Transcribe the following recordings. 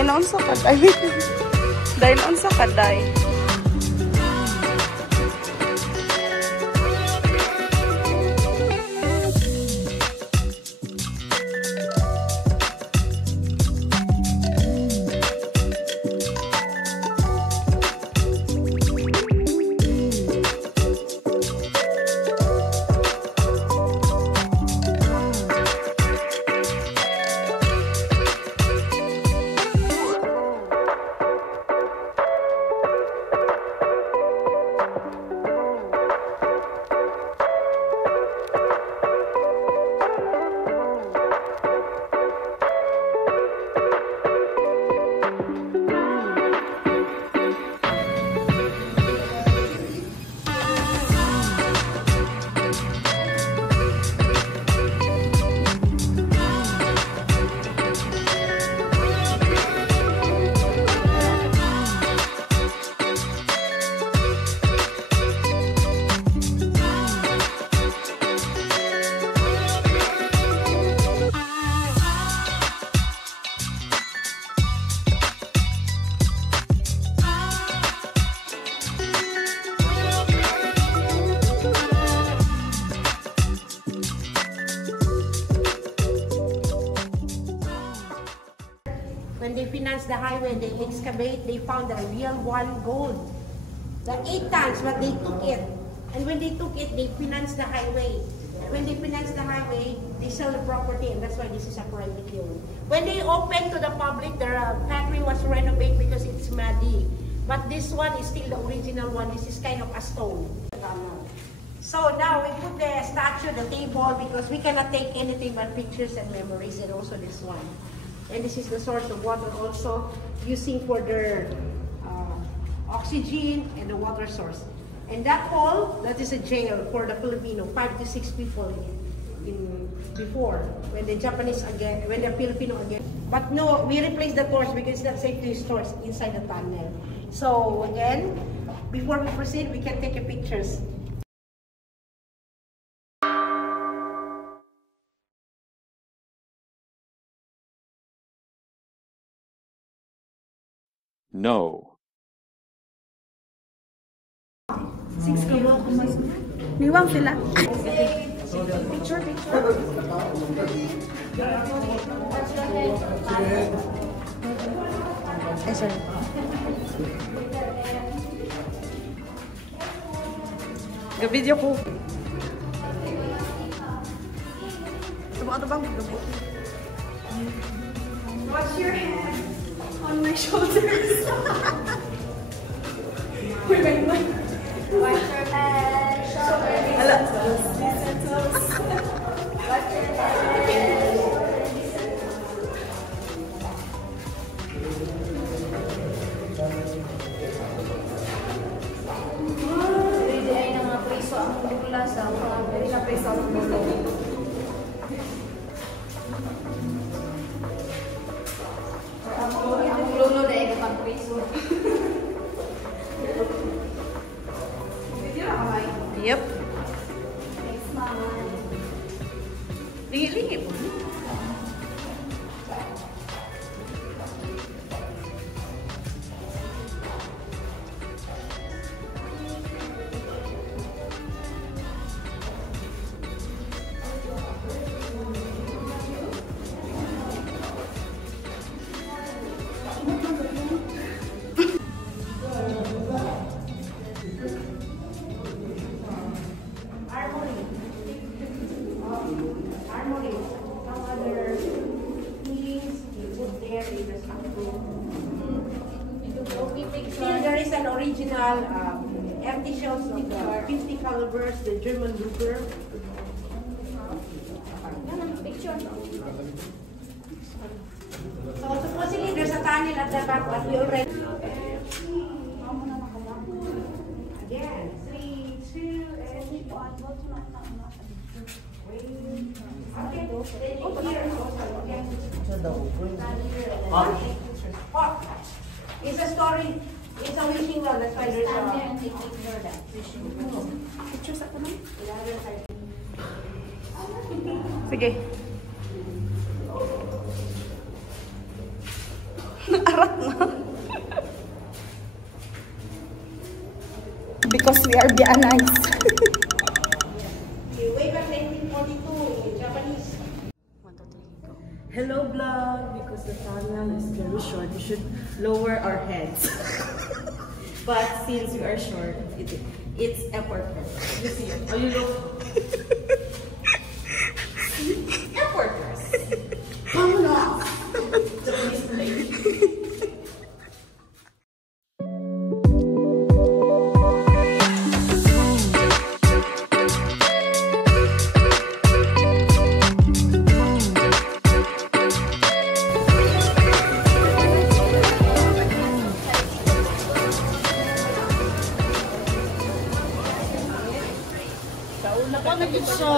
Dahil naon sa kaday. Dahil naon sa kaday. When they financed the highway, they excavate, they found the real one gold. The 8 tons, but they took it. And when they took it, they financed the highway. And when they financed the highway, they sell the property, and that's why this is a private loan. When they opened to the public, their factory was renovated because it's muddy. But this one is still the original one. This is kind of a stone. So now we put the statue, the table, because we cannot take anything but pictures and memories, and also this one. And this is the source of water also using for their oxygen and the water source. And that hall, that is a jail for the Filipino, 5 to 6 people before, when the Japanese again, when the Filipino again. But no, we replaced the torch because it's not safe to use torch inside the tunnel. So again, before we proceed, we can take a pictures. No. 6 kilo. Niwang sila. Picture. Ay, sorry. Ga-video ko. Ito bang gabot? Watch your hand on my shoulders. Wait. Watch your head, shoulders. Hala. Watch your head. Ready ay nga preso ang bula sa mga very na preso ang bula. Ang lolo na ay kapag preso. Yep. Thanks, Mama. Lingi-lingi po. There is an original empty shells of the 50 calibers, the German Luger. So supposedly there's a tunnel at the back, but we already. Again, 3, 2, and 1. Okay. It's a story. It's a wishing well. That's why there's a Pictures ako na? Sige. we are Vianais. Way back 1942 in Japanese. 1, 2, 3, go. Hello vlog, because the thumbnail is very short, you should lower our heads. But since we are short, it's effortless. You see it? Oh, you look effortless. Come on. Japanese lady.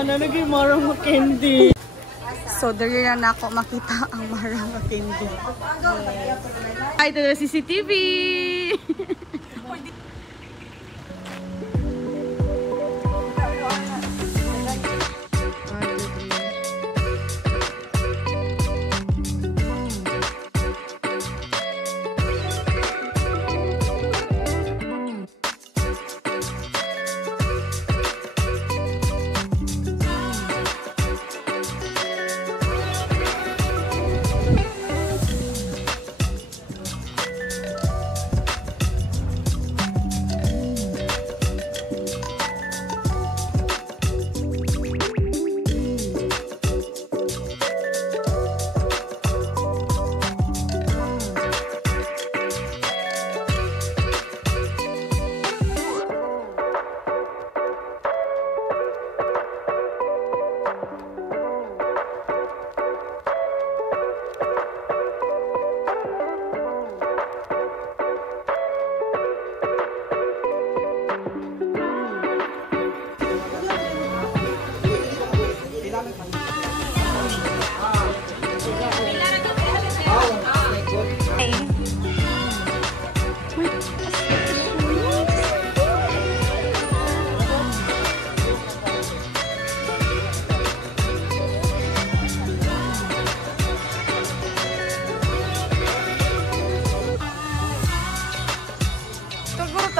Nalagay marang candy. So, dali na ako makita ang marang candy. Ay, ito na CCTV!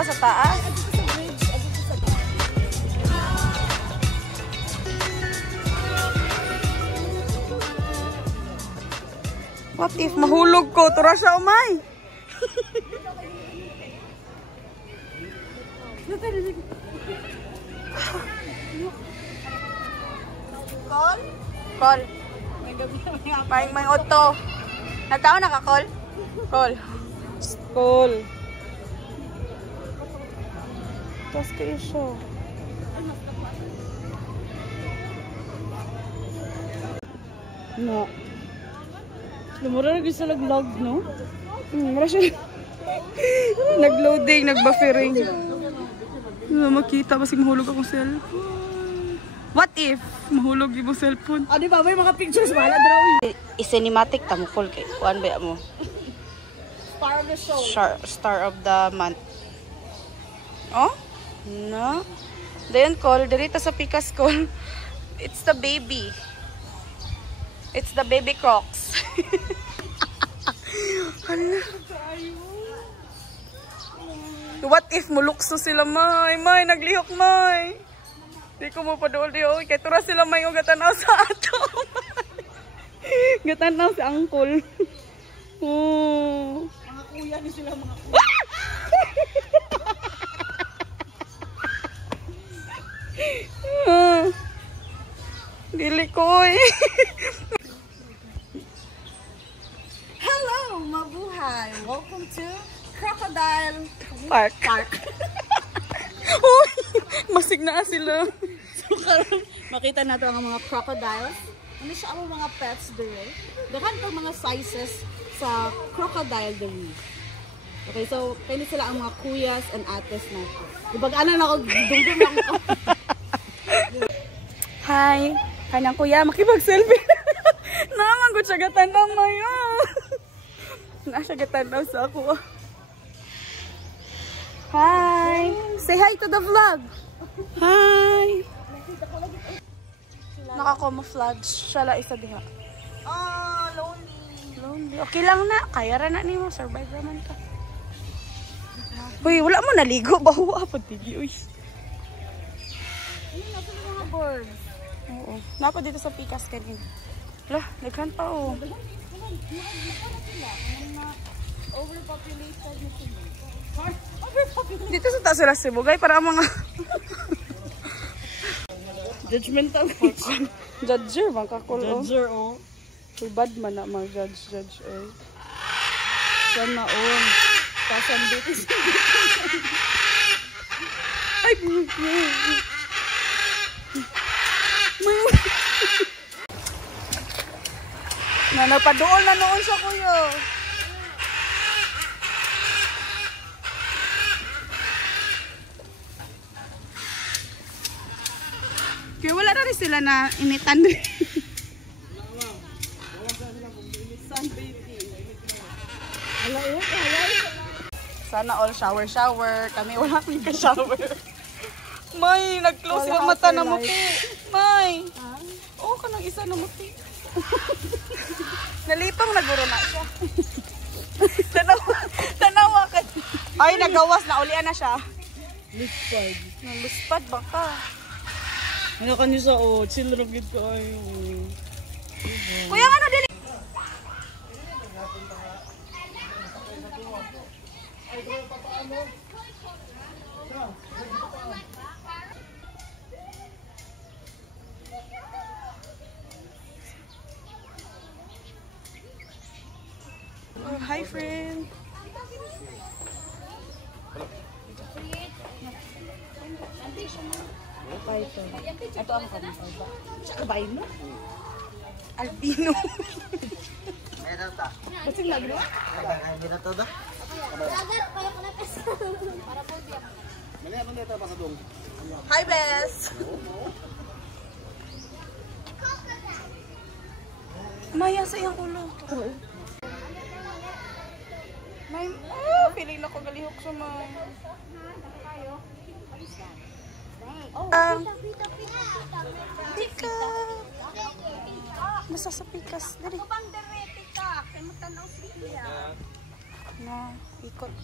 Sa taas. What if mahulog ko? Tura siya, umay. Call? Call. May auto. Nagkaon na ka, call? Call. Call. Tapos kayo siya. No. Lumura na gusto nag-vlog, no? Mara siya. Nag-loading, nag-buffering. Makita, basig mahulog akong cellphone. What if mahulog yung cellphone? Ah, di ba? May mga pictures wala drawing. I-cinematic tamukol kay kuan ba mo? Star of the show. Star of the month. Oh? No. Dayon call, dirita sa Pikas call. It's the baby. It's the baby Crocs. What if mulukso sila, May? May, naglihok, May. Di ko mo padool di oy. Kaya tura sila may gatanaw sa ato. Gatanaw si Uncle. Oh. Mga kuya ni sila mga kuya. Dili ko eh. Hello, mabuhay! Welcome to Crocodile Park. Uy, masig na sila. So karon makita nato ang mga crocodiles. Ano siya ang mga pets dire? Dahan tong mga sizes sa crocodile dire. Okay, so kani sila ang mga kuyas and ates nato. Ibag-ana na ako dungdung lang ako. Hi. Kanang kuya, makipag-selfie. Naman ko siya gatanaw mayo. Nasa gatanaw sa ako. Hi. Say hi to the vlog. Hi. Naka-camouflage. Siya la isa diha. Ah, lonely. Lonely. Okay lang na. Kaya ra na nimo. Survive naman ka. Uy, wala mo naligo. Bahuwa pa tigi. Uy. Ayun, nasa mga birds. Oo. Napa dito sa pikas kanina. Lah, naghan pa oh. Overpopulated na sila. Overpopulated. Dito sa taas sila sibugay para ang mga Judgmental. judger bang kakul oh. Judger, oh. Bad man na mga judge eh. Sana, oh. Pasan dito. Ay, na napadool na noon sa kuya. Kaya wala na rin sila na initan rin. Sana all shower. Kami wala kami ka-shower. May, nag-close yung mata na muti. May. Oo, kanang isa na muti. Nalipang naguro na siya. Tanawa ka. Ay, nagawas na. Ulian na siya. Lispad. Luspad baka. Ano ka niyo sa, oh, chill ragid ka ay. Kuya, ano din? Oh, hi friend. Ito ang kami. Siya kabayin mo? Albino. Kasing lagro? Hi, Bess. Maya sa iyang ulo. May, feeling na ko galihok sa mga. Pika. Nasa sa pikas. Dari. Na, ikot.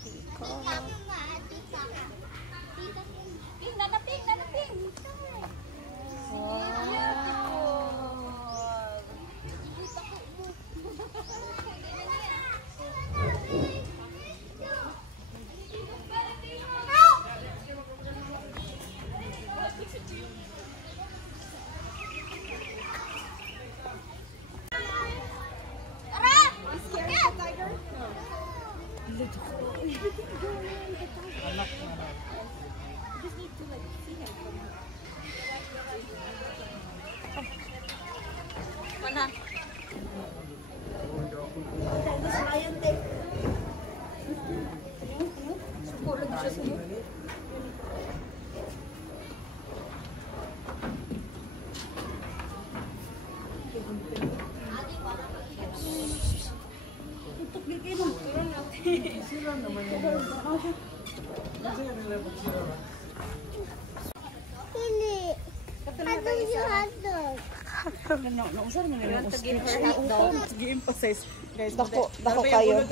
Gi-emphasize. Guys, Dako kayo.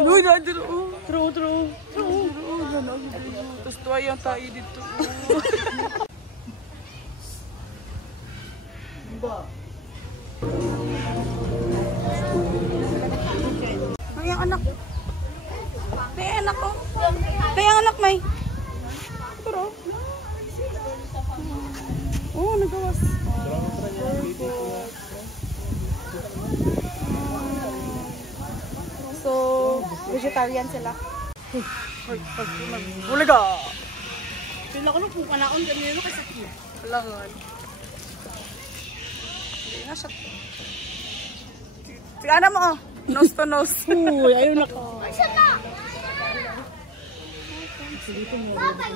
Uy, nandiyan. True. Tapos tuwayang tayo dito. Ay, ang anak. May anak ko. May anak, may. Pero. Oh, nagawas. So, vegetarian sila. Bulaga! Pila ko nung panaon kanina no kasi sakit. Langan. Hindi nga siya. Tigana mo oh. Nose to nose. Uy, ayaw na ka.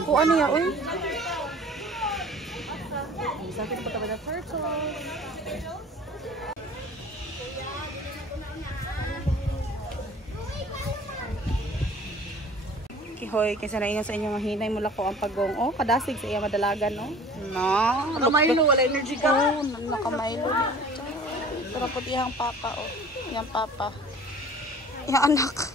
Kung ano yan, uy. Sakit pa tayo na turtle. Kihoy, kaysa naingon sa inyo nga hinay mula ko ang pagong. Oh, kadasig sa iya madalagan, no? No. Nakamaylo, wala energy ka. Oh, nakamaylo. Pero puti ang papa, oh. Yang papa. Yang anak.